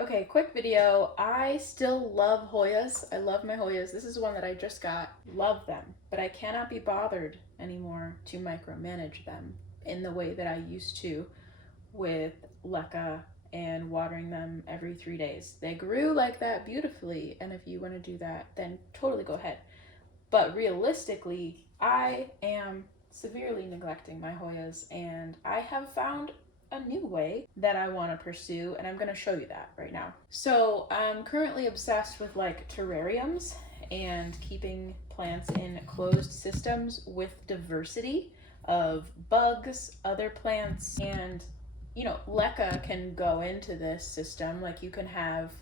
Okay, quick video. I still love Hoyas. I love my Hoyas. This is one that I just got. Love them. But I cannot be bothered anymore to micromanage them in the way that I used to with Leca and watering them every 3 days. They grew like that beautifully, and if you want to do that, then totally go ahead. But realistically, I am severely neglecting my Hoyas, and I have found a new way that I want to pursue, and I'm going to show you that right now. So I'm currently obsessed with like terrariums and keeping plants in closed systems with diversity of bugs, other plants, and Leca can go into this system. Like you can have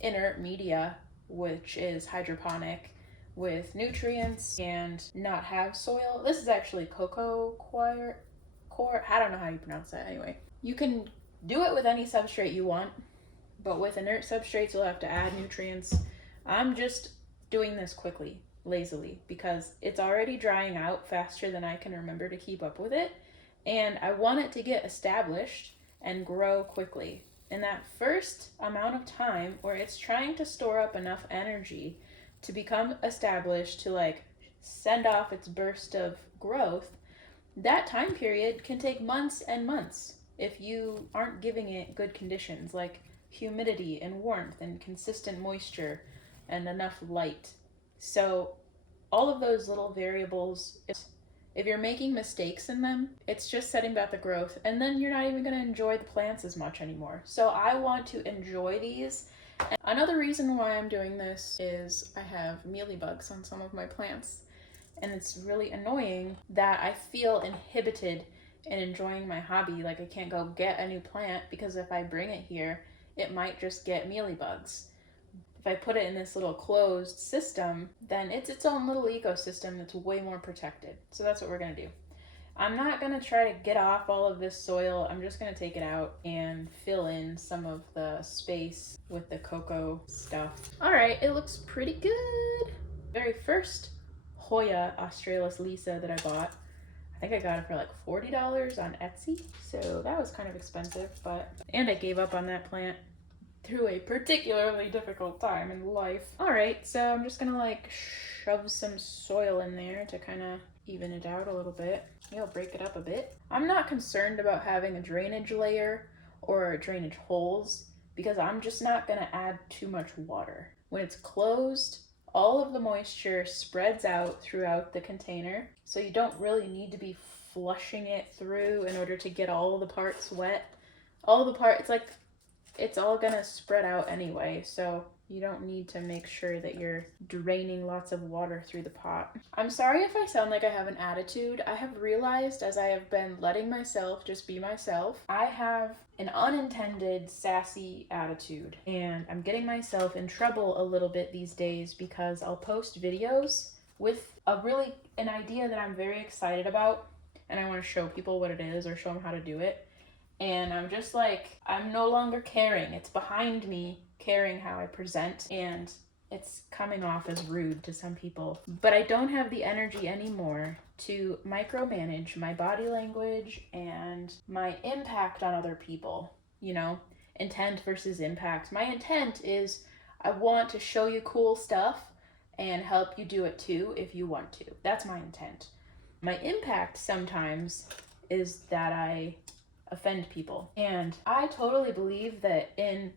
inert media, which is hydroponic, with nutrients and not have soil. This is actually cocoa coir. I don't know how you pronounce that anyway. You can do it with any substrate you want, but with inert substrates, you'll have to add nutrients. I'm just doing this quickly, lazily, because it's already drying out faster than I can remember to keep up with it. And I want it to get established and grow quickly. In that first amount of time where it's trying to store up enough energy to become established, to like send off its burst of growth, that time period can take months and months if you aren't giving it good conditions like humidity and warmth and consistent moisture and enough light. So all of those little variables, if you're making mistakes in them, it's just setting back the growth, and then you're not even going to enjoy the plants as much anymore. So I want to enjoy these. And another reason why I'm doing this is I have mealybugs on some of my plants, and it's really annoying that I feel inhibited in enjoying my hobby. Like I can't go get a new plant because if I bring it here, it might just get mealybugs. If I put it in this little closed system, then it's its own little ecosystem that's way more protected. So that's what we're gonna do. I'm not gonna try to get off all of this soil. I'm just gonna take it out and fill in some of the space with the cocoa stuff. All right, it looks pretty good. Very first Hoya Australis Lisa that I bought, I think I got it for like $40 on Etsy. So that was kind of expensive, and I gave up on that plant through a particularly difficult time in life. All right, so I'm just gonna like shove some soil in there to kind of even it out a little bit. Maybe I'll break it up a bit. I'm not concerned about having a drainage layer or drainage holes because I'm just not gonna add too much water. When it's closed, all of the moisture spreads out throughout the container, so you don't really need to be flushing it through in order to get all the parts wet. It's all gonna spread out anyway, so you don't need to make sure that you're draining lots of water through the pot. I'm sorry if I sound like I have an attitude. I have realized as I have been letting myself just be myself, I have an unintended sassy attitude, and I'm getting myself in trouble a little bit these days because I'll post videos with an idea that I'm very excited about, and I want to show people what it is or show them how to do it. And I'm just like, I'm no longer caring. It's behind me caring how I present, and it's coming off as rude to some people. But I don't have the energy anymore to micromanage my body language and my impact on other people. Intent versus impact. My intent is I want to show you cool stuff and help you do it too if you want to. That's my intent. My impact sometimes is that I offend people. And I totally believe that in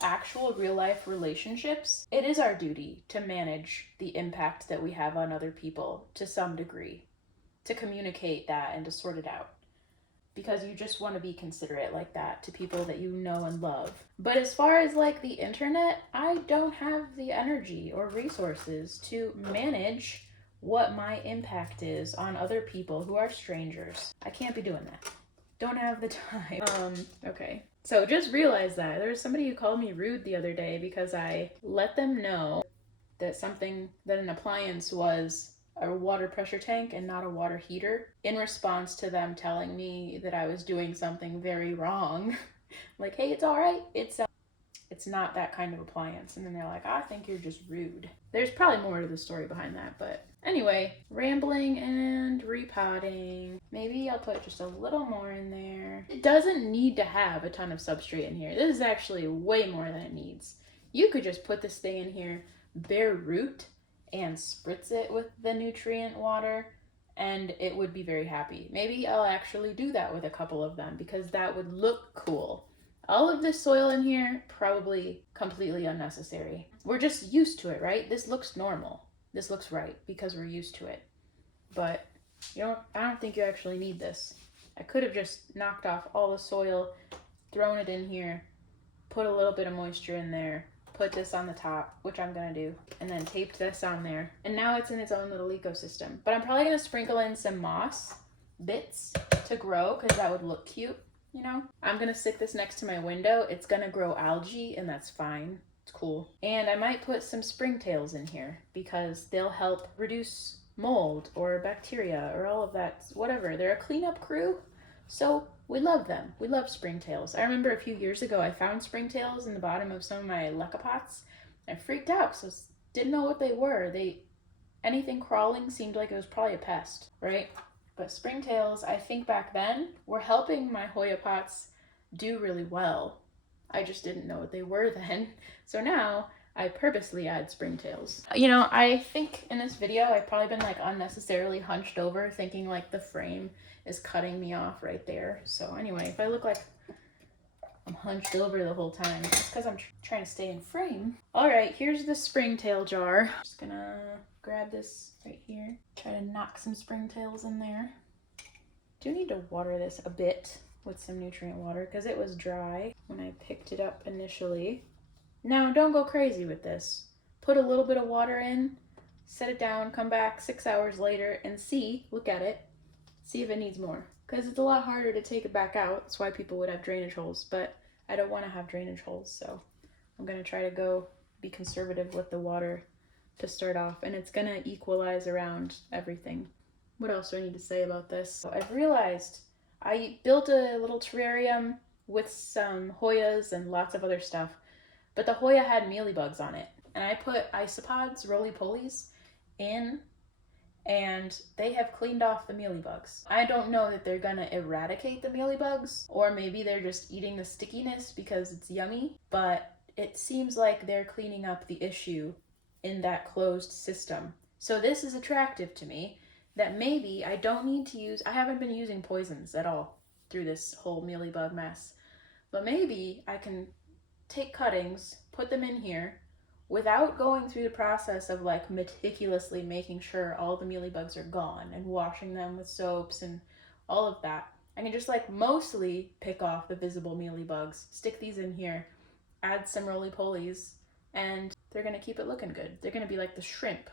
actual real life relationships, it is our duty to manage the impact that we have on other people to some degree, to communicate that and to sort it out. Because you just want to be considerate like that to people that you know and love. But as far as like the internet, I don't have the energy or resources to manage what my impact is on other people who are strangers. I can't be doing that. Don't have the time. Okay. So just realize that. There was somebody who called me rude the other day because I let them know that an appliance was a water pressure tank and not a water heater, in response to them telling me that I was doing something very wrong. Like, hey, it's all right. It's not that kind of appliance. And then they're like, I think you're just rude. There's probably more to the story behind that, but anyway, rambling and repotting. Maybe I'll put just a little more in there. It doesn't need to have a ton of substrate in here. This is actually way more than it needs. You could just put this thing in here bare root and spritz it with the nutrient water, and it would be very happy. Maybe I'll actually do that with a couple of them because that would look cool. All of this soil in here, probably completely unnecessary. We're just used to it, right? This looks normal. This looks right because we're used to it. But I don't think you actually need this. I could have just knocked off all the soil, thrown it in here, put a little bit of moisture in there, put this on the top, which I'm gonna do, and then taped this on there. And now it's in its own little ecosystem. But I'm probably gonna sprinkle in some moss bits to grow because that would look cute, you know? I'm gonna stick this next to my window. It's gonna grow algae and that's fine. It's cool. And I might put some springtails in here because they'll help reduce mold or bacteria or all of that, whatever. They're a cleanup crew, so we love them. We love springtails. I remember a few years ago I found springtails in the bottom of some of my leca pots. I freaked out because I didn't know what they were. Anything crawling seemed like it was probably a pest, right? But springtails, I think back then, were helping my Hoya pots do really well. I just didn't know what they were then. So now I purposely add springtails. I think in this video I've probably been like unnecessarily hunched over, thinking like the frame is cutting me off right there. So anyway, if I look like I'm hunched over the whole time, it's because I'm trying to stay in frame. All right, here's the springtail jar. Just gonna grab this right here. Try to knock some springtails in there. Do need to water this a bit with some nutrient water because it was dry when I picked it up initially. Now, don't go crazy with this. Put a little bit of water in, set it down, come back 6 hours later and look at it, see if it needs more. Because it's a lot harder to take it back out. That's why people would have drainage holes, but I don't want to have drainage holes, so I'm going to try to be conservative with the water to start off, and it's going to equalize around everything. What else do I need to say about this? So I've realized I built a little terrarium with some Hoyas and lots of other stuff, but the Hoya had mealybugs on it, and I put isopods, roly-polies, in, and they have cleaned off the mealybugs. I don't know that they're gonna eradicate the mealybugs, or maybe they're just eating the stickiness because it's yummy, but it seems like they're cleaning up the issue in that closed system. So this is attractive to me, that maybe I don't need to I haven't been using poisons at all through this whole mealybug mess, but maybe I can take cuttings, put them in here, without going through the process of like meticulously making sure all the mealybugs are gone and washing them with soaps and all of that. I can just like mostly pick off the visible mealybugs, stick these in here, add some roly-polies, and they're gonna keep it looking good. They're gonna be like the shrimp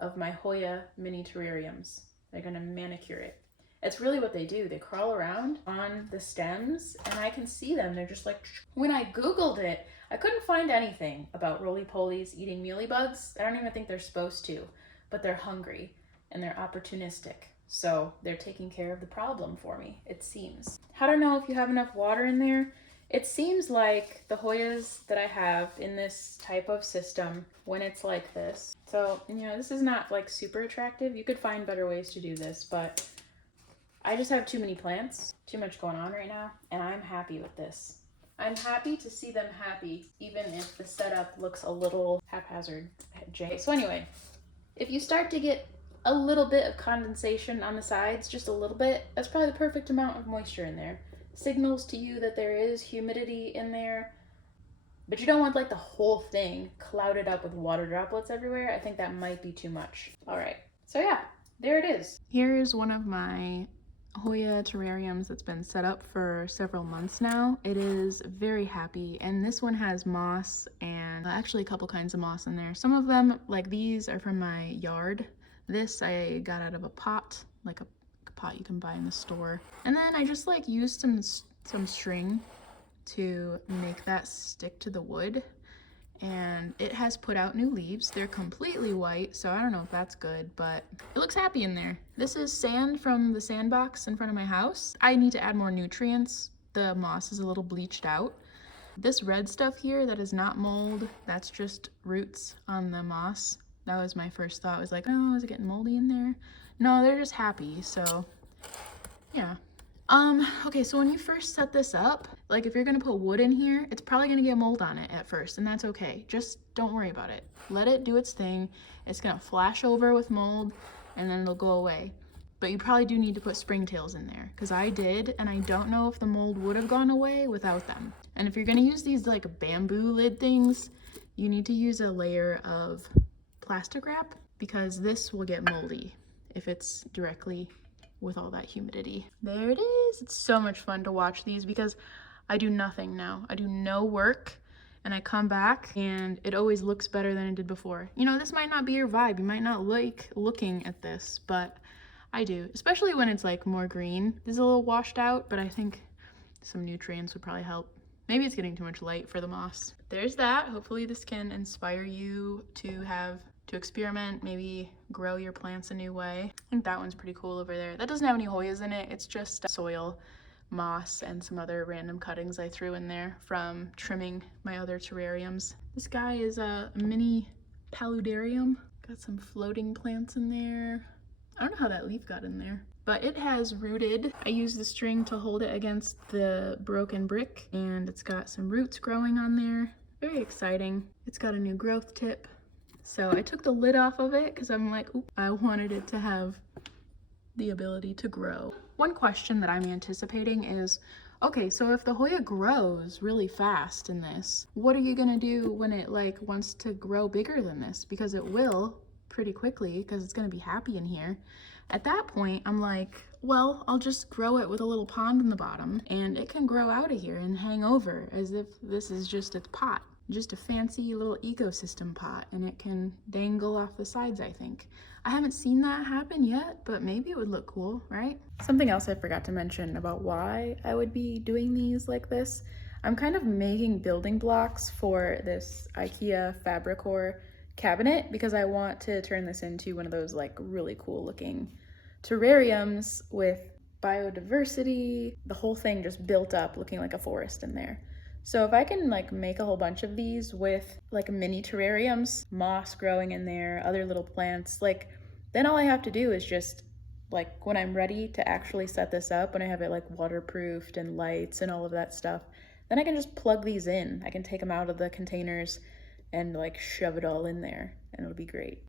of my Hoya mini terrariums. They're gonna manicure it. It's really what they do. They crawl around on the stems and I can see them. They're just like, when I Googled it, I couldn't find anything about roly-polies eating mealybugs. I don't even think they're supposed to, but they're hungry and they're opportunistic. So they're taking care of the problem for me, it seems. I don't know if you have enough water in there. It seems like the Hoyas that I have in this type of system, when it's like this. So, this is not like super attractive. You could find better ways to do this, but I just have too many plants, too much going on right now, and I'm happy with this. I'm happy to see them happy, even if the setup looks a little haphazard. So anyway, if you start to get a little bit of condensation on the sides, just a little bit, that's probably the perfect amount of moisture in there. Signals to you that there is humidity in there, but you don't want like the whole thing clouded up with water droplets everywhere. I think that might be too much. All right, so yeah, there it is. Here's one of my Hoya terrariums that's been set up for several months now. It is very happy, and this one has moss and actually a couple kinds of moss in there. Some of them, like these, are from my yard. This I got out of a pot, like a pot you can buy in the store. And then I just like used some string to make that stick to the wood, and it has put out new leaves. They're completely white, so I don't know if that's good, but it looks happy in there. This is sand from the sandbox in front of my house. I need to add more nutrients. The moss is a little bleached out, This red stuff here that is not mold, that's just roots on the moss. That was my first thought, was like, oh, is it getting moldy in there? No, they're just happy, so yeah. Okay, so when you first set this up, like if you're gonna put wood in here, it's probably gonna get mold on it at first, and that's okay. Just don't worry about it. Let it do its thing. It's gonna flash over with mold, and then it'll go away. But you probably do need to put springtails in there, because I did, and I don't know if the mold would have gone away without them. And if you're gonna use these like bamboo lid things, you need to use a layer of plastic wrap, because this will get moldy if it's directly with all that humidity. There it is. It's so much fun to watch these because I do nothing now. I do no work, and I come back and it always looks better than it did before. You know, this might not be your vibe. You might not like looking at this, but I do, especially when it's like more green. This is a little washed out, but I think some nutrients would probably help. Maybe it's getting too much light for the moss. There's that. Hopefully this can inspire you to experiment, maybe grow your plants a new way. I think that one's pretty cool over there. That doesn't have any hoyas in it. It's just soil, moss, and some other random cuttings I threw in there from trimming my other terrariums. This guy is a mini paludarium. Got some floating plants in there. I don't know how that leaf got in there, but it has rooted. I used the string to hold it against the broken brick, and it's got some roots growing on there. Very exciting. It's got a new growth tip. So I took the lid off of it because I'm like, oop, I wanted it to have the ability to grow. One question that I'm anticipating is, okay, so if the hoya grows really fast in this, what are you gonna do when it like wants to grow bigger than this? Because it will pretty quickly, because it's gonna be happy in here. At that point, I'm like, well, I'll just grow it with a little pond in the bottom, and it can grow out of here and hang over as if this is just its pot. Just a fancy little ecosystem pot, and it can dangle off the sides, I think. I haven't seen that happen yet, but maybe it would look cool, right? Something else I forgot to mention about why I would be doing these like this. I'm kind of making building blocks for this IKEA Fabricor cabinet because I want to turn this into one of those like really cool looking terrariums with biodiversity, the whole thing just built up looking like a forest in there. So if I can like make a whole bunch of these with like mini terrariums, moss growing in there, other little plants, like then all I have to do is just like when I'm ready to actually set this up, when I have it like waterproofed and lights and all of that stuff, then I can just plug these in. I can take them out of the containers and like shove it all in there and it'll be great.